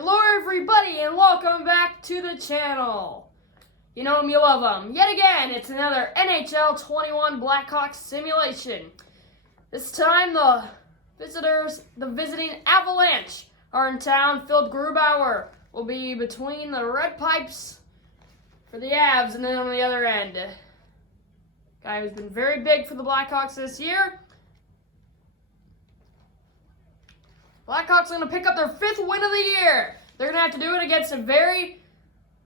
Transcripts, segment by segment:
Hello everybody and welcome back to the channel. You know them, you love them. Yet again, it's another NHL 21 Blackhawks simulation. This time the visiting Avalanche are in town. Phil Grubauer will be between the red pipes for the Avs and then on the other end. Guy who's been very big for the Blackhawks this year. Blackhawks are going to pick up their 5th win of the year. They're going to have to do it against a very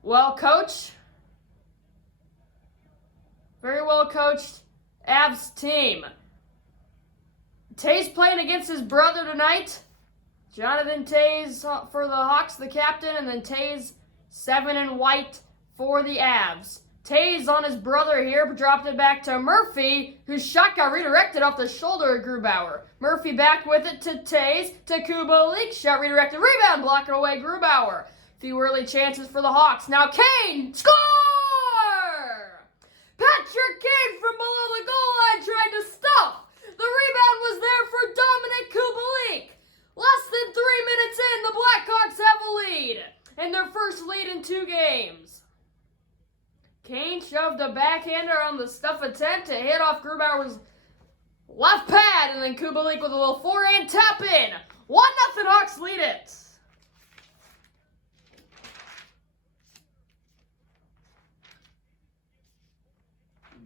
well-coached Avs team. Tays playing against his brother tonight. Jonathan Tays for the Hawks, the captain, and then Tays 7 in white for the Avs. Tays on his brother here, dropped it back to Murphy, whose shot got redirected off the shoulder of Grubauer. Murphy back with it to Tays, to Kubalik, shot redirected, rebound, blocked away Grubauer. Few early chances for the Hawks. Now Kane, score! Patrick Kane from below the goal line tried to stop. The rebound was there for Dominic Kubalik. Less than 3 minutes in, the Blackhawks have a lead, and their first lead in 2 games. Kane shoved a backhander on the stuff attempt to hit off Grubauer's left pad, and then Kubalik with a little forehand tap in. 1-0 Hawks lead it.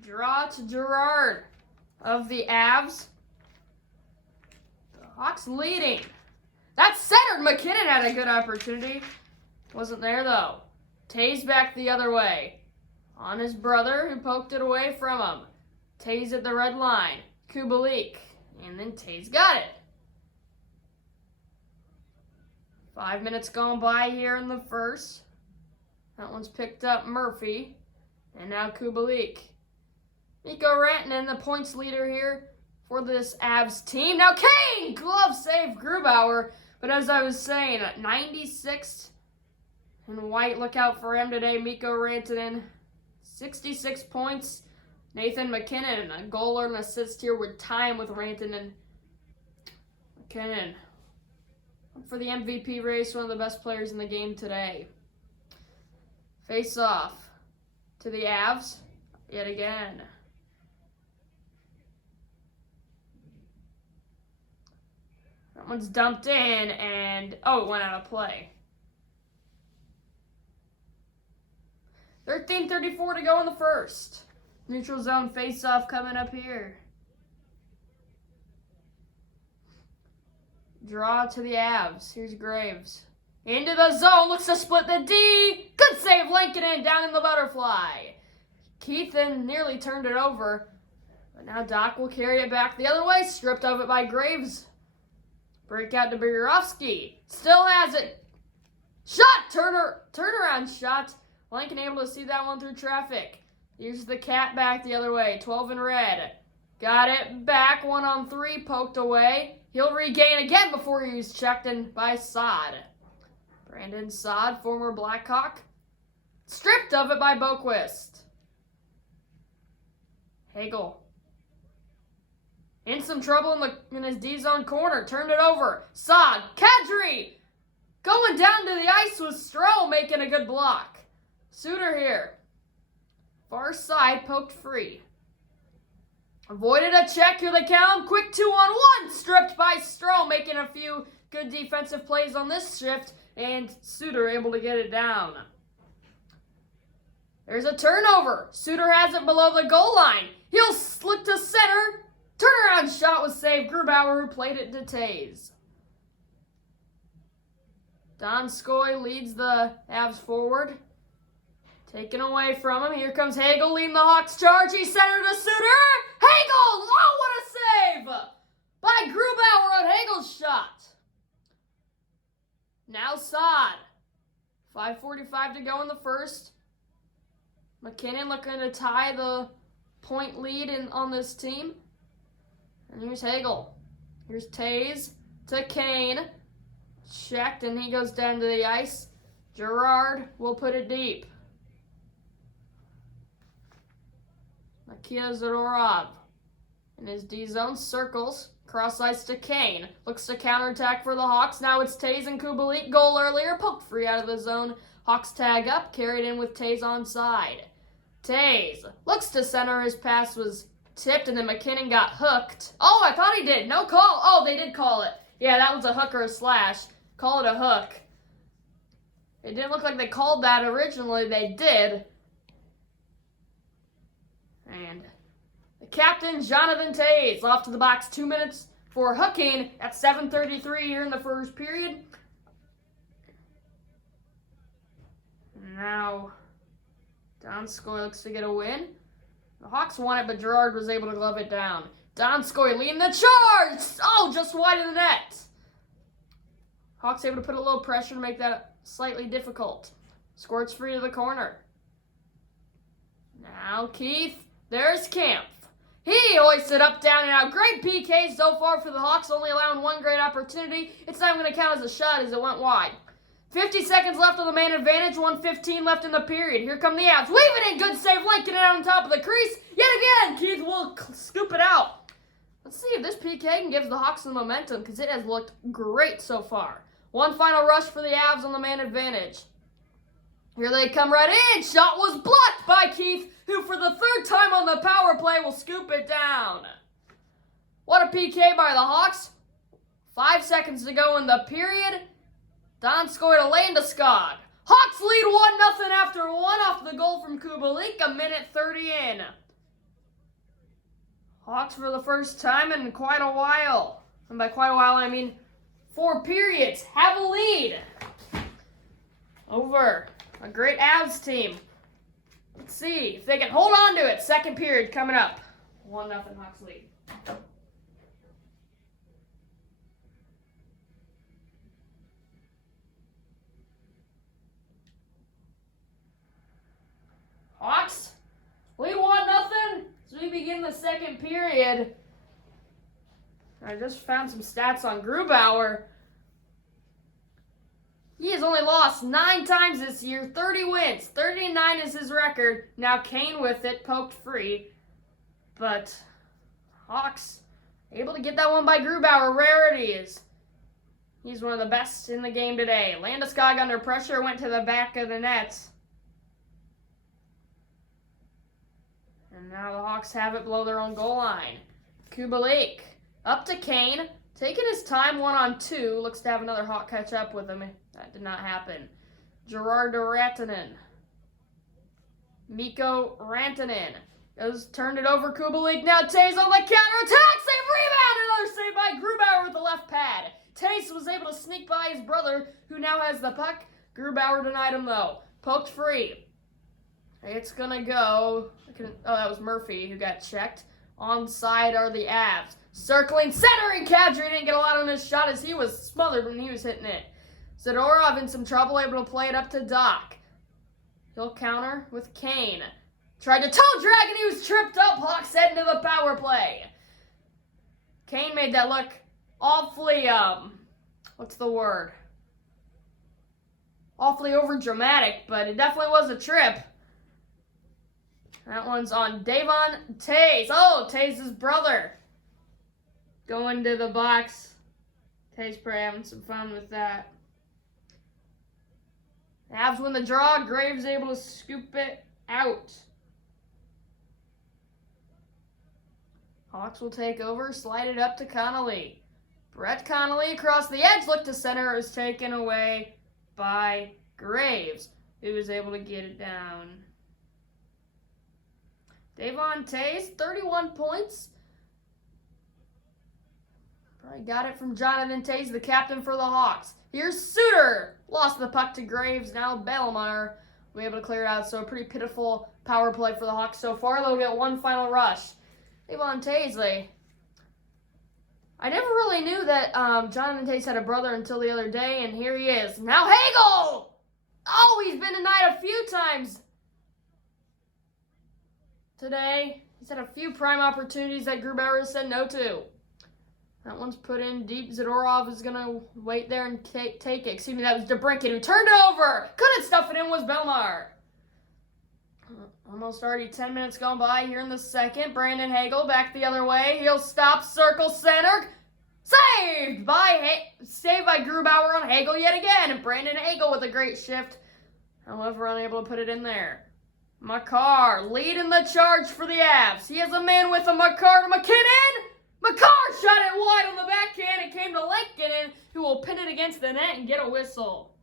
Draw to Gerard of the Avs. The Hawks leading. That's centered. McKinnon had a good opportunity. Wasn't there though. Tays back the other way. On his brother, who poked it away from him. Tays at the red line. Kubalik. And then Tays got it. 5 minutes gone by here in the first. That one's picked up Murphy. And now Kubalik. Mikko Rantanen, the points leader here for this Avs team. Now Kane! Glove save Grubauer. But as I was saying, 96 in white. Look out for him today. Mikko Rantanen. 66 points. Nathan McKinnon, a goal and assist here with time with Rantanen. McKinnon up for the MVP race, one of the best players in the game today. Face off to the Avs yet again. That one's dumped in and, it went out of play. 13:34 to go in the first. Neutral zone face-off coming up here. Draw to the Avs. Here's Graves. Into the zone. Looks to split the D. Good save. Lankinen down in the butterfly. Keithan nearly turned it over. But now Doc will carry it back the other way. Stripped of it by Graves. Breakout to Bogrovsky. Still has it. Shot. Turnaround shot. Lincoln able to see that one through traffic. Here's the cat back the other way. 12 in red. Got it back. 1-on-3. Poked away. He'll regain again before he was checked in by Saad. Brandon Saad, former Blackhawk. Stripped of it by Boquist. Hagel. In some trouble in his D-zone corner. Turned it over. Saad. Kadri. Going down to the ice with Stroh making a good block. Suter here. Far side, poked free. Avoided a check. Here they come. Quick 2-on-1. Stripped by Stroh, making a few good defensive plays on this shift. And Suter able to get it down. There's a turnover. Suter has it below the goal line. He'll slick to center. Turnaround shot was saved. Grubauer, who played it to Tays. Donskoy leads the Avs forward. Taken away from him. Here comes Hagel leading the Hawks charge. He centered to Suter. Hagel! Oh, what a save! By Grubauer on Hagel's shot. Now Saad. 5:45 to go in the first. McKinnon looking to tie the point lead on this team. And here's Hagel. Here's Tays to Kane. Checked, and he goes down to the ice. Gerard will put it deep. Nikita Zadorov in his D-zone circles. Cross ice to Kane. Looks to counterattack for the Hawks. Now it's Tays and Kubalik. Goal earlier. Poked free out of the zone. Hawks tag up. Carried in with Tays onside. Tays looks to center. His pass was tipped and then McKinnon got hooked. Oh, I thought he did. No call. Oh, they did call it. Yeah, that was a hook or a slash. Call it a hook. It didn't look like they called that originally. They did. And the captain, Jonathan Tays, off to the box. 2 minutes for hooking at 7:33 here in the first period. Now, Donskoy looks to get a win. The Hawks won it, but Gerard was able to glove it down. Donskoy leading the charge! Oh, just wide of the net. Hawks able to put a little pressure to make that slightly difficult. Squirts free to the corner. Now Keith, there's Kampf. He hoists it up, down, and out. Great PK so far for the Hawks, only allowing one great opportunity. It's not going to count as a shot as it went wide. 50 seconds left on the man advantage, 1:15 left in the period. Here come the Avs. Weaving in, good save, linking it out on top of the crease. Yet again, Keith will scoop it out. Let's see if this PK can give the Hawks some momentum, because it has looked great so far. One final rush for the Avs on the man advantage. Here they come right in. Shot was blocked by Keith, who for the third time on the power play will scoop it down. What a PK by the Hawks. 5 seconds to go in the period. Donskoy to Landeskog. Hawks lead 1-0 after one off the goal from Kubalik, 1:30 in. Hawks for the first time in quite a while. And by quite a while, I mean 4 periods. Have a lead over a great Avs team. Let's see if they can hold on to it. Second period coming up. 1-0 Hawks lead. Hawks lead 1-0 as we begin the second period. I just found some stats on Grubauer. He has only lost 9 times this year, 30 wins. 39 is his record. Now Kane with it, poked free. But Hawks able to get that one by Grubauer. Rarities. He's one of the best in the game today. Landeskog under pressure went to the back of the net. And now the Hawks have it below their own goal line. Kubalik up to Kane. Taking his time, 1-on-2. Looks to have another Hawk catch up with him. That did not happen. Gerard Rantanen. Mikko Rantanen. Turned it over. Kubalik. Now Tays on the counter-attack. Save, rebound. Another save by Grubauer with the left pad. Tays was able to sneak by his brother, who now has the puck. Grubauer denied him, though. Poked free. It's going to go. Oh, that was Murphy who got checked. Onside are the Avs. Circling, centering. Kadri didn't get a lot on his shot as he was smothered when he was hitting it. Zadorov in some trouble, able to play it up to Doc. He'll counter with Kane. Tried to toe drag and he was tripped up. Hawks head into the power play. Kane made that look awfully, what's the word? Awfully over dramatic, but it definitely was a trip. That one's on Devon Tays. Oh, Tays' brother. Going to the box. Tays probably having some fun with that. Avs win the draw. Graves able to scoop it out. Hawks will take over. Slide it up to Connolly. Brett Connolly across the edge. Look to center. It was taken away by Graves, who was able to get it down. Devon Tays, 31 points. Probably got it from Jonathan Tays, the captain for the Hawks. Here's Suter. Lost the puck to Graves. Now Bellemare will be able to clear it out. So a pretty pitiful power play for the Hawks so far. They'll get one final rush. Devon Tays, I never really knew that Jonathan Tays had a brother until the other day, and here he is. Now Hagel! Oh, he's been denied a few times today. He's had a few prime opportunities that Grubauer has said no to. That one's put in deep. Zadorov is going to wait there and take it. Excuse me, that was DeBrincat who turned it over. Couldn't stuff it in, was Bellemare. Almost already 10 minutes gone by here in the second. Brandon Hagel back the other way. He'll stop, circle, center. Saved by Grubauer on Hagel yet again, and Brandon Hagel with a great shift. However, unable to put it in there. Makar leading the charge for the Avs. He has a man with him. Makar to McKinnon. Makar shot it wide on the backhand. It came to Lankinen, who will pin it against the net and get a whistle.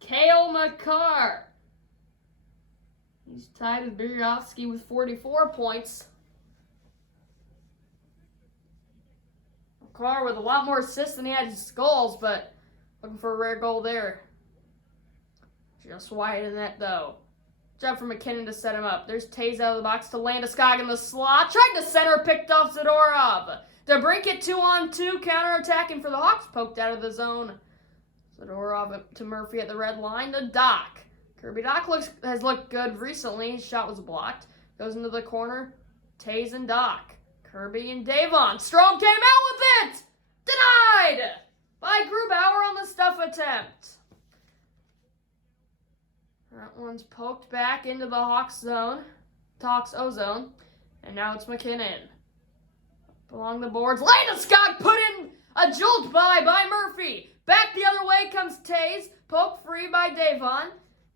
Cale Makar. He's tied with Buriovsky with 44 points. Makar with a lot more assists than he had his goals, but looking for a rare goal there. Just wide in that, though. Job for McKinnon to set him up. There's Taves out of the box to Landeskog in the slot. Tried to center, picked off Zadorov. DeBrincat 2-on-2, counterattacking for the Hawks. Poked out of the zone. Zadorov to Murphy at the red line to Doc. Kirby Doc has looked good recently. His shot was blocked. Goes into the corner. Taves and Doc. Kirby and Davon. Strome came out with it! Denied! By Grubauer on the stuff attempt. That one's poked back into the Hawks zone. Hawks O-zone. And now it's McKinnon. Along the boards. Landeskog put in a jolt by Murphy. Back the other way comes Taves. Poke free by Davon.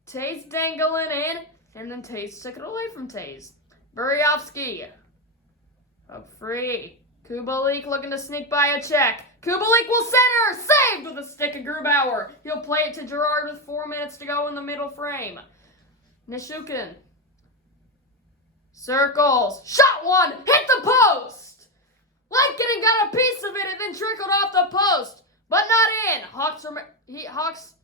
Taves dangling in. And then Taves took it away from Taves. Buriovsky. Up free. Kubalik looking to sneak by a check. Kubalik will center! Saved with a stick of Grubauer. He'll play it to Girard with 4 minutes to go in the middle frame. Nishukin. Circles. Shot one! Hit the post! Lankinen got a piece of it and then trickled off the post. But not in. Hawks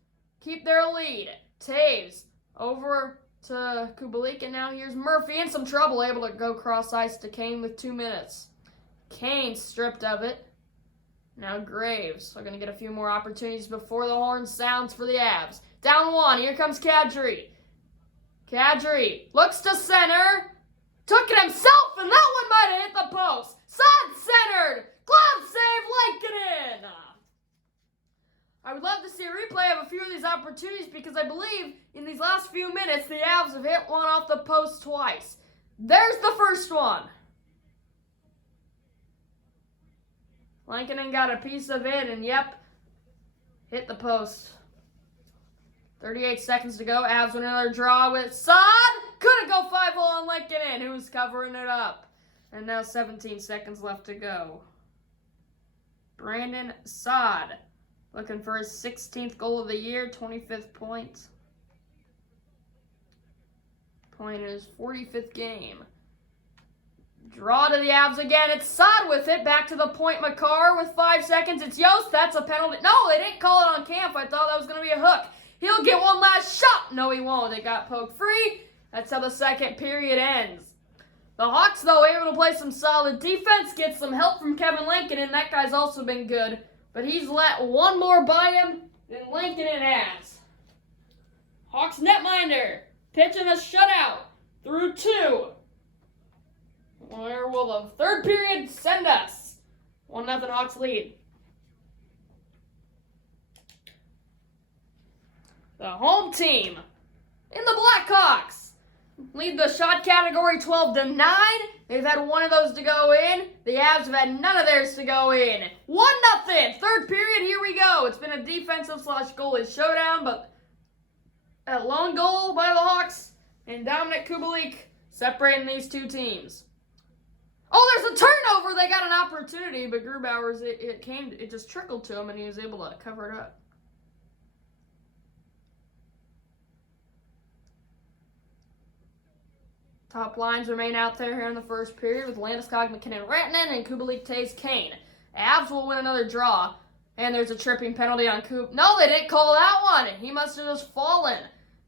keep their lead. Taves over to Kubalik, and now here's Murphy in some trouble, able to go cross ice to Kane with 2 minutes. Kane stripped of it. Now Graves are going to get a few more opportunities before the horn sounds for the Avs. Down one. Here comes Kadri. Kadri looks to center. Took it himself, and that one might have hit the post. Sod centered. Glove save, Lankinen. I would love to see a replay of a few of these opportunities because I believe in these last few minutes the Avs have hit one off the post twice. There's the first one. Lankinen got a piece of it, and yep, hit the post. 38 seconds to go. Avs with another draw with Saad. Couldn't go 5-0 on Lankinen, who was covering it up. And now 17 seconds left to go. Brandon Saad looking for his 16th goal of the year, 25th point. Playing in his 45th game. Draw to the Avs again. It's Saad with it. Back to the point. Makar with 5 seconds. It's Yost. That's a penalty. No, they didn't call it on Camp. I thought that was going to be a hook. He'll get one last shot. No, he won't. It got poked free. That's how the second period ends. The Hawks, though, able to play some solid defense. Get some help from Kevin Lankinen. That guy's also been good. But he's let one more by him than Lankinen has. Hawks netminder pitching a shutout through 2. Where will the third period send us? 1-0 Hawks lead. The home team in the Blackhawks lead the shot category 12-9. They've had one of those to go in. The Avs have had none of theirs to go in. 1-0. Third period, here we go. It's been a defensive/goalie showdown, but a lone goal by the Hawks and Dominic Kubalik separating these two teams. Oh, there's a turnover. They got an opportunity, but Grubauer's it just trickled to him, and he was able to cover it up. Top lines remain out there here in the first period with Landeskog, McKinnon, Rantanen, and Kubalik, Taves, Kane. Avs will win another draw, and there's a tripping penalty on Kub. No, they didn't call that one. He must have just fallen.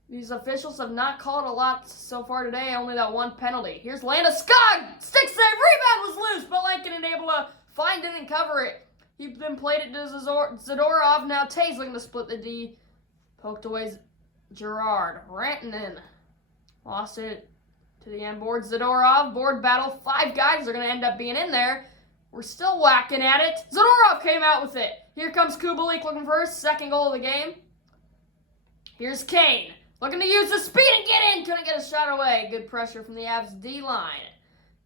These officials have not called a lot so far today, only that one penalty. Here's Landeskog! Stick save! Rebound was loose, but Lankinen able to find it and cover it. He then played it to Zadorov. Now Taves looking to split the D. Poked away Girard. Rantanen lost it to the end board. Zadorov, board battle. 5 guys are going to end up being in there. We're still whacking at it. Zadorov came out with it. Here comes Kubalik looking for his second goal of the game. Here's Kane. Looking to use the speed and get in. Couldn't get a shot away. Good pressure from the Avs D-line.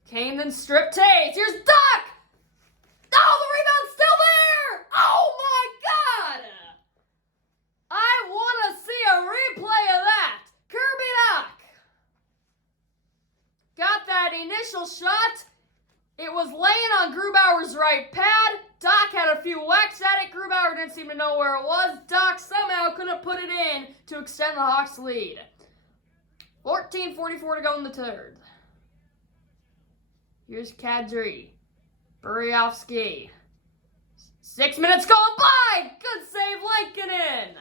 Kane then stripped Taves. Here's Doc. Oh, the rebound's still initial shot. It was laying on Grubauer's right pad. Doc had a few whacks at it. Grubauer didn't seem to know where it was. Doc somehow couldn't put it in to extend the Hawks' lead. 14:44 to go in the third. Here's Kadri. Buryovsky. 6 minutes going by. Good save, Lankinen.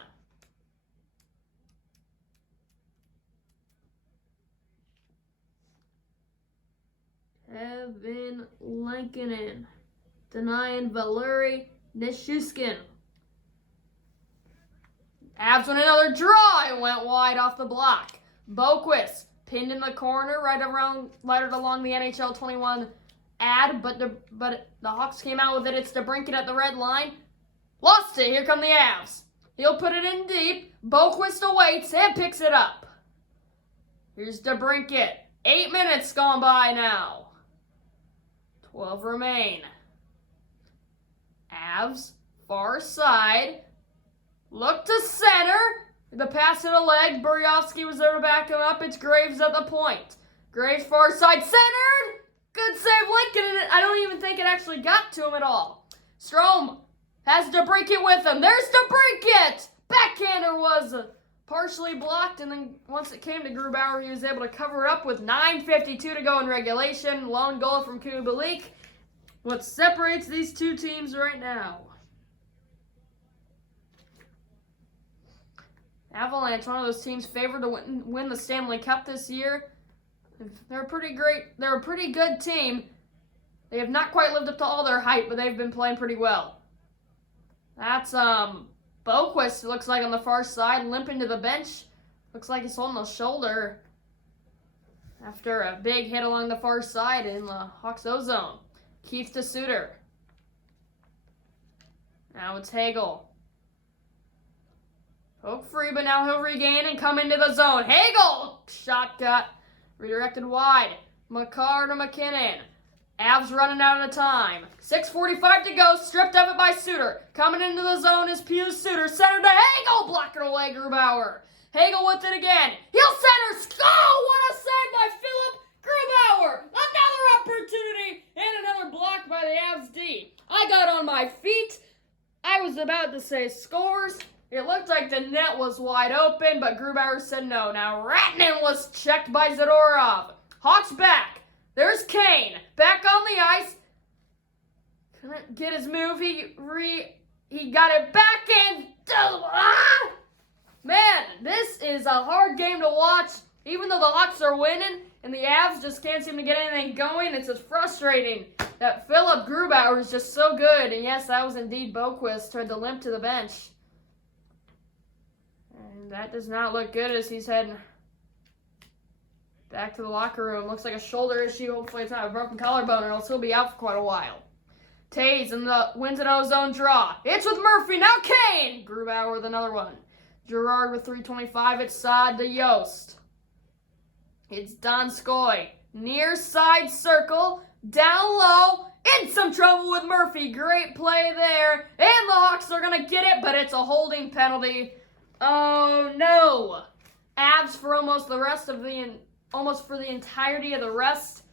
Kevin Lankinen denying Valeri Nichushkin. Avs won another draw and went wide off the block. Boquist pinned in the corner right along the NHL 21 ad, but the Hawks came out with it. It's DeBrincat at the red line. Lost it. Here come the Avs. He'll put it in deep. Boquist awaits and picks it up. Here's DeBrincat. 8 minutes gone by now. 12 remain. Avs, far side. Look to center. The pass to the leg. Buryovsky was there to back him up. It's Graves at the point. Graves far side centered. Good save, Lincoln. I don't even think it actually got to him at all. Strome has DeBrincat with him. There's DeBrincat. Backhander was partially blocked, and then once it came to Grubauer, he was able to cover it up with 9:52 to go in regulation. Lone goal from Kubalik. What separates these two teams right now? Avalanche, one of those teams favored to win the Stanley Cup this year. They're pretty great. They're a pretty good team. They have not quite lived up to all their hype, but they've been playing pretty well. That's Boquist, looks like on the far side, limping to the bench. Looks like he's holding a shoulder after a big hit along the far side in the Hawks O-zone. Keith to Suter. Now it's Hagel. Poke free, but now he'll regain and come into the zone. Hagel! Shot got redirected wide. Makar to McKinnon. Avs running out of time. 6:45 to go. Stripped of it by Suter. Coming into the zone is Pius Suter. Center to Hagel. Blocking away Grubauer. Hagel with it again. He'll center. Oh, what a save by Philip Grubauer. Another opportunity and another block by the Avs D. I got on my feet. I was about to say scores. It looked like the net was wide open, but Grubauer said no. Now Ratnin was checked by Zadorov. Hawks back. There's Kane. Back on the ice. Couldn't get his move. He got it back and... Man, this is a hard game to watch. Even though the Hawks are winning and the Avs just can't seem to get anything going, it's just frustrating that Philip Grubauer is just so good. And yes, that was indeed Boquist, tried to limp to the bench. And that does not look good as he's heading back to the locker room. Looks like a shoulder issue. Hopefully it's not a broken collarbone or else he'll be out for quite a while. Taves in the wins an O-zone draw. It's with Murphy. Now Kane. Grubauer with another one. Gerard with 3:25. It's Saad to Yost. It's Donskoy. Near side circle. Down low. In some trouble with Murphy. Great play there. And the Hawks are going to get it, but it's a holding penalty. Oh no. Avs for almost for the entirety of the rest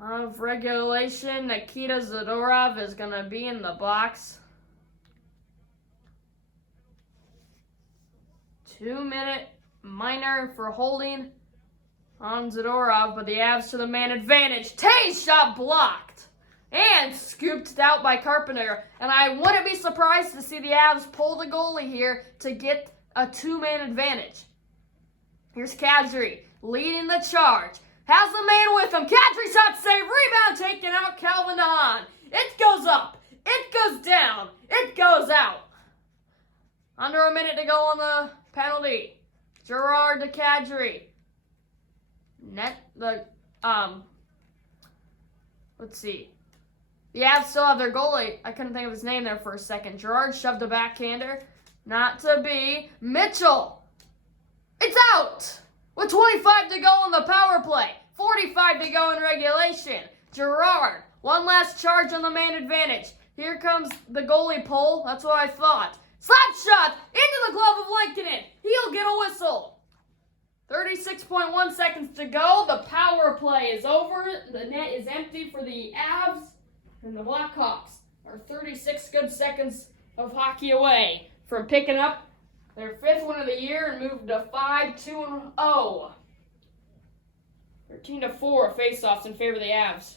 of regulation. Nikita Zadorov is going to be in the box. 2-minute minor for holding on Zadorov, but the Avs to the man advantage. Taves shot blocked and scooped out by Carpenter. And I wouldn't be surprised to see the Avs pull the goalie here to get a 2-man advantage. Here's Kadri leading the charge. Has the man with him. Kadri shot save. Rebound taken out. Calvin DeHaan. It goes up. It goes down. It goes out. Under a minute to go on the penalty. Gerard to Kadri. Let's see. The Avs still have their goalie. I couldn't think of his name there for a second. Gerard shoved a backhander. Not to be. Mitchell. It's out! With 25 to go on the power play. 45 to go in regulation. Gerard. One last charge on the man advantage. Here comes the goalie pull. That's what I thought. Slap shot into the glove of Lankinen. He'll get a whistle. 30 36.1 seconds to go. The power play is over. The net is empty for the Avs. And the Blackhawks are 36 good seconds of hockey away from picking up their 5th win of the year and moved to 5-2-0. 13-4 face-offs in favor of the Avs.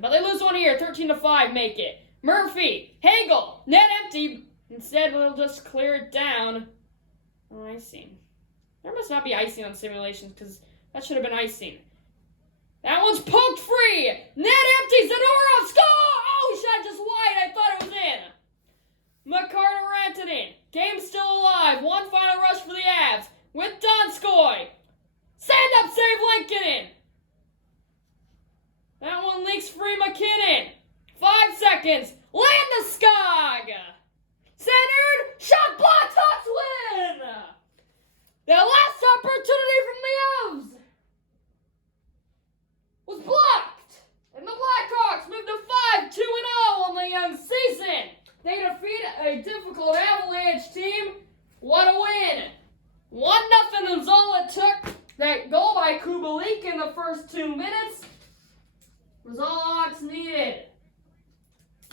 But they lose one here. 13-5 make it. Murphy, Hagel, net empty. Instead, we'll just clear it down. Oh, icing. There must not be icing on simulations because that should have been icing. That one's poked free. Net empty. Zadorov score. Oh, shot just wide. I thought it was in. McCarter Rantanen. Game still alive. One final rush for the Avs with Donskoy. Stand-up save Lankinen. That one leaks free McKinnon. 5 seconds. Landeskog. Centered. Shot blocked. Hawks win. The last opportunity from the Avs was blocked. And the Blackhawks moved to 5-2-0 on the young season. They defeat a difficult Avalanche team. What a win. 1-0 is all it took. That goal by Kubalik in the first 2 minutes was all Hawks needed.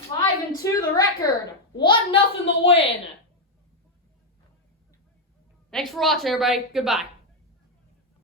5-2 the record. 1-0 the win. Thanks for watching, everybody. Goodbye.